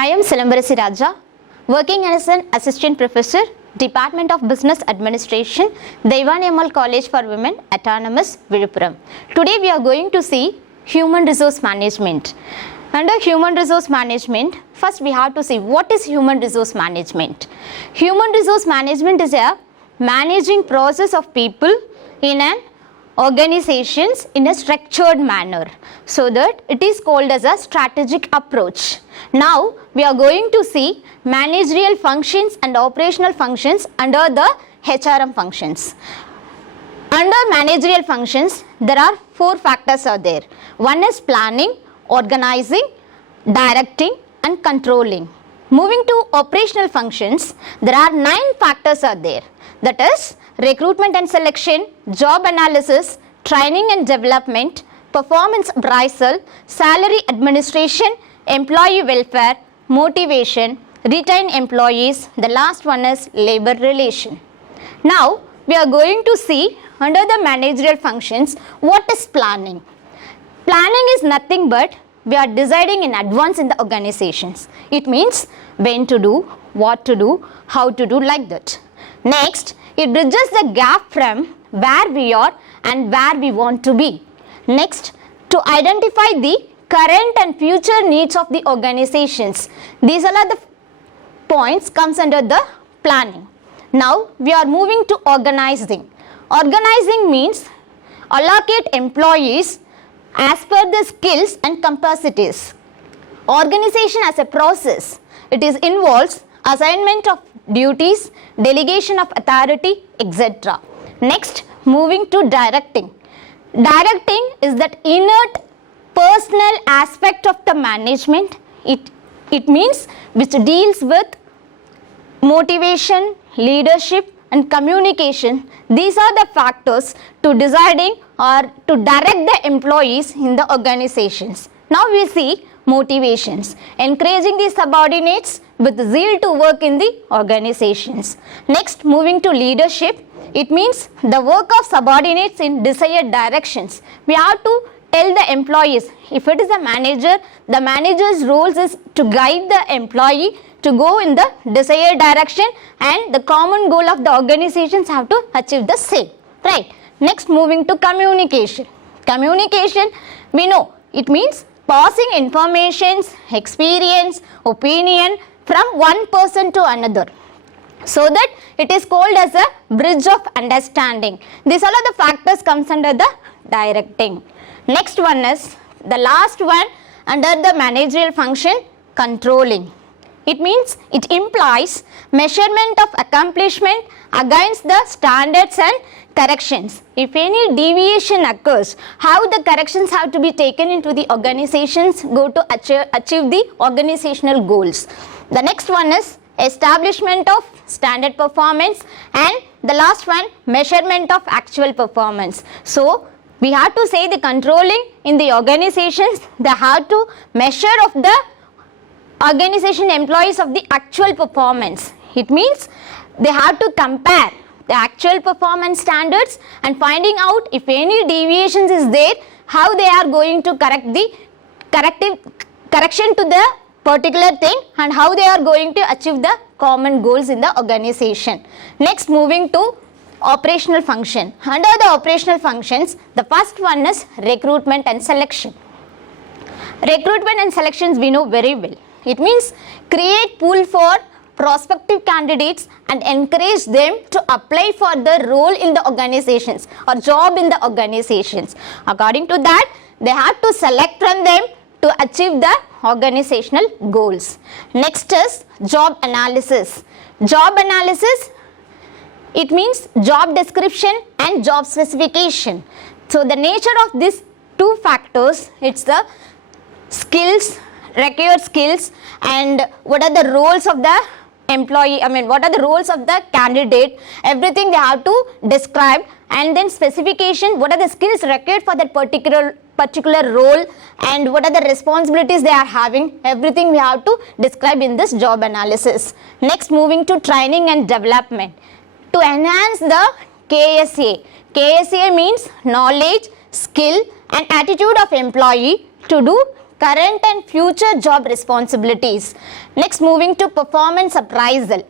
I am Silambarasi Raja, working as an assistant professor, Department of Business Administration, Theivanai Ammal College for Women, Autonomous, Villupuram. Today we are going to see human resource management. Under human resource management, first we have to see what is human resource management. Human resource management is a managing process of people in an organizations in a structured manner, so that it is called as a strategic approach. Now we are going to see managerial functions and operational functions under the HRM functions. Under managerial functions, there are four factors are there. One is planning, organizing, directing and controlling. Moving to operational functions, there are 9 factors are there. That is recruitment and selection, job analysis, training and development, performance appraisal, salary administration, employee welfare, motivation, retain employees. The last one is labor relation. Now we are going to see under the managerial functions what is planning. Planning is nothing but we are deciding in advance in the organizations. It means when to do, what to do, how to do, like that. Next, it bridges the gap from where we are and where we want to be. Next, to identify the current and future needs of the organizations. These are the points comes under the planning. Now we are moving to organizing. Organizing means allocate employees as per the skills and capacities. Organization as a process, it is involves assignment of duties, delegation of authority, etc. Next, moving to directing. Directing is that inert personal aspect of the management. It means which deals with motivation, leadership and communication. These are the factors to deciding or to direct the employees in the organizations. Now we see motivations, encouraging the subordinates with zeal to work in the organizations. Next, moving to leadership, it means the work of subordinates in desired directions. We have to tell the employees, if it is a manager, the manager's role is to guide the employee to go in the desired direction, and the common goal of the organizations have to achieve the same, right? Next, moving to communication. Communication, we know it means passing informations, experience, opinion from one person to another, so that it is called as a bridge of understanding. These are the factors comes under the directing. Next one is the last one under the managerial function, controlling. It means it implies measurement of accomplishment against the standards and corrections. If any deviation occurs, how the corrections have to be taken into the organizations go to achieve the organizational goals. The next one is establishment of standard performance, and the last one measurement of actual performance. So we have to say the controlling in the organizations, they have to measure of the organization employees of the actual performance. It means they have to compare the actual performance standards and finding out if any deviations is there, how they are going to correct the correction to the particular thing, and how they are going to achieve the common goals in the organization. Next, moving to operational function. Under the operational functions, the first one is recruitment and selection. Recruitment and selections we know very well. It means create pool for prospective candidates and encourage them to apply for the role in the organizations or job in the organizations. According to that, they have to select from them to achieve the organizational goals. Next is job analysis. Job analysis, it means job description and job specification. So the nature of these two factors, it's the skills, required skills, and what are the roles of the employee, what are the roles of the candidate, everything they have to describe, and then specification, what are the skills required for that particular role, and what are the responsibilities they are having, everything we have to describe in this job analysis. Next, moving to training and development. To enhance the KSA. KSA means knowledge, skill and attitude of employee to do current and future job responsibilities. Next, moving to performance appraisal.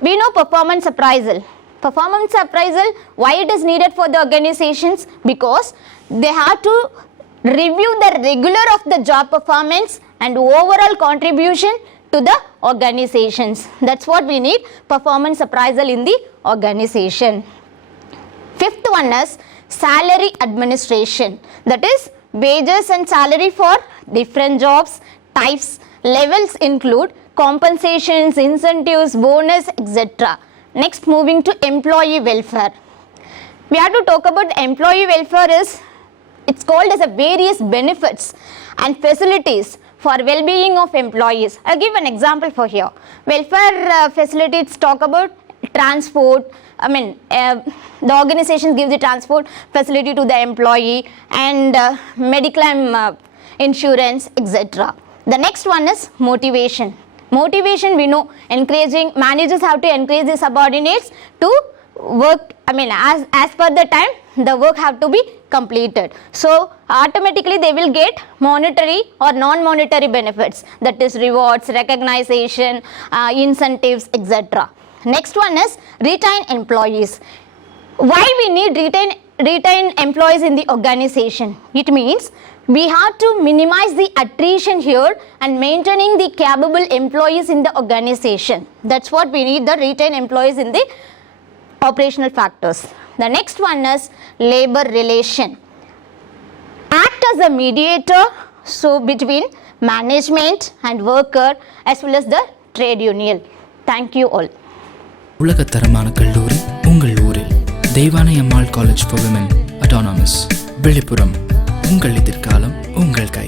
We know performance appraisal. Performance appraisal, why it is needed for the organizations? Because they have to review the regular of the job performance and overall contribution to the organizations. That's what we need, performance appraisal in the organization. Fifth one is salary administration. That is wages and salary for different jobs, types, levels include compensations, incentives, bonus, etc. Next, moving to employee welfare. We have to talk about employee welfare is, it's called as a various benefits and facilities for well-being of employees. I'll give an example for here. Welfare facilities talk about transport. The organization gives the transport facility to the employee and medical insurance, etc. The next one is motivation. Motivation, we know, encouraging, managers have to encourage the subordinates to work, as per the time the work have to be completed. So automatically they will get monetary or non-monetary benefits, that is rewards, recognition, incentives, etc. Next one is retain employees. Why we need retain employees in the organization? It means we have to minimize the attrition here and maintaining the capable employees in the organization. That's what we need, the retain employees in the operational factors. The next one is labor relation. Act as a mediator, so between management and worker as well as the trade union. Thank you all. உலகத்தரமான கல்லூரி உங்கள் ஊரில் Deivanai Ammal college for women autonomous Villupuram. உங்கள் எதிர்காலம் உங்கள் கை.